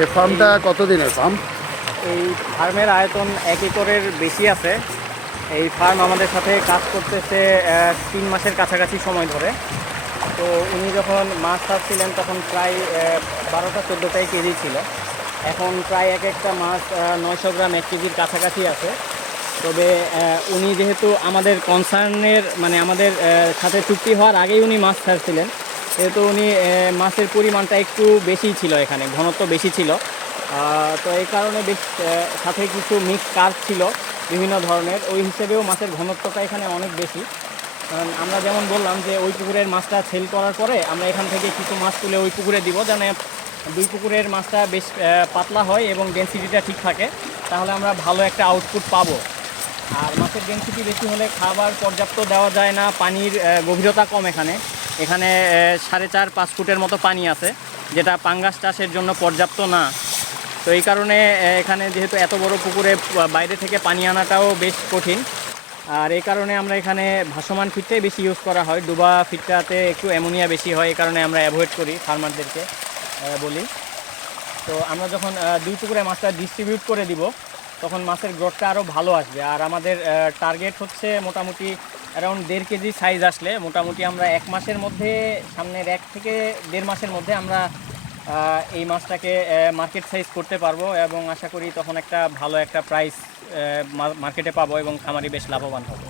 এই ফার্মটা কতদিনের ফার্ম? এই ফার্মের আয়তন 1 একরের বেশি আছে। এই ফার্ম আমাদের সাথে কাজ করতেছে 3 মাসের কাছাকাছি সময় ধরে। তো উনি যখন মাছ ছাড়ছিলেন তখন প্রায় 12টা-14টাই কেজি ছিল। এখন প্রায় এক একটা মাছ 900 গ্রাম 1 কেজির কাছাকাছি আছে। তবে উনি যেহেতু আমাদের কনসার্নের মানে আমাদের সাথে চুক্তি হওয়ার আগেই উনি মাছ ছাড়ছিলেন, যেহেতু উনি মাছের পরিমাণটা একটু বেশিই ছিল, এখানে ঘনত্ব বেশি ছিল। তো এই কারণে বেশ সাথে কিছু মিক্স কার্প ছিল বিভিন্ন ধরনের, ওই হিসেবেও মাছের ঘনত্বটা এখানে অনেক বেশি। কারণ আমরা যেমন বললাম যে ওই পুকুরের মাছটা সেল করার পরে আমরা এখান থেকে কিছু মাছ তুলে ওই পুকুরে দিব, যেন দুই পুকুরের মাছটা বেশ পাতলা হয় এবং ডেনসিটিটা ঠিক থাকে, তাহলে আমরা ভালো একটা আউটপুট পাবো। আর মাছের ডেনসিটি বেশি হলে খাবার পর্যাপ্ত দেওয়া যায় না, পানির গভীরতা কম। এখানে এখানে 4.5-5 ফুটের মতো পানি আছে, যেটা পাঙ্গাস চাষের জন্য পর্যাপ্ত না। তো এই কারণে এখানে যেহেতু এত বড় পুকুরে বাইরে থেকে পানি আনাটাও বেশ কঠিন। আর এই কারণে আমরা এখানে ভাসমান ফিডটাই বেশি ইউজ করা হয়। ডুবা ফিডটাতে একটু অ্যামোনিয়া বেশি হয়, এই কারণে আমরা অ্যাভয়েড করি, ফার্মারদেরকে বলি। তো আমরা যখন দুই পুকুরে মাছটা ডিস্ট্রিবিউট করে দিব তখন মাছের গ্রোথটা আরও ভালো আসবে। আর আমাদের টার্গেট হচ্ছে মোটামুটি অ্যারাউন্ড 1.5 কেজি সাইজ আসলে মোটামুটি আমরা 1 মাসের মধ্যে, সামনের 1 থেকে 1.5 মাসের মধ্যে আমরা এই মাছটাকে মার্কেট সাইজ করতে পারবো, এবং আশা করি তখন একটা ভালো একটা প্রাইস মার্কেটে পাবো এবং খামারি বেশ লাভবান হবে।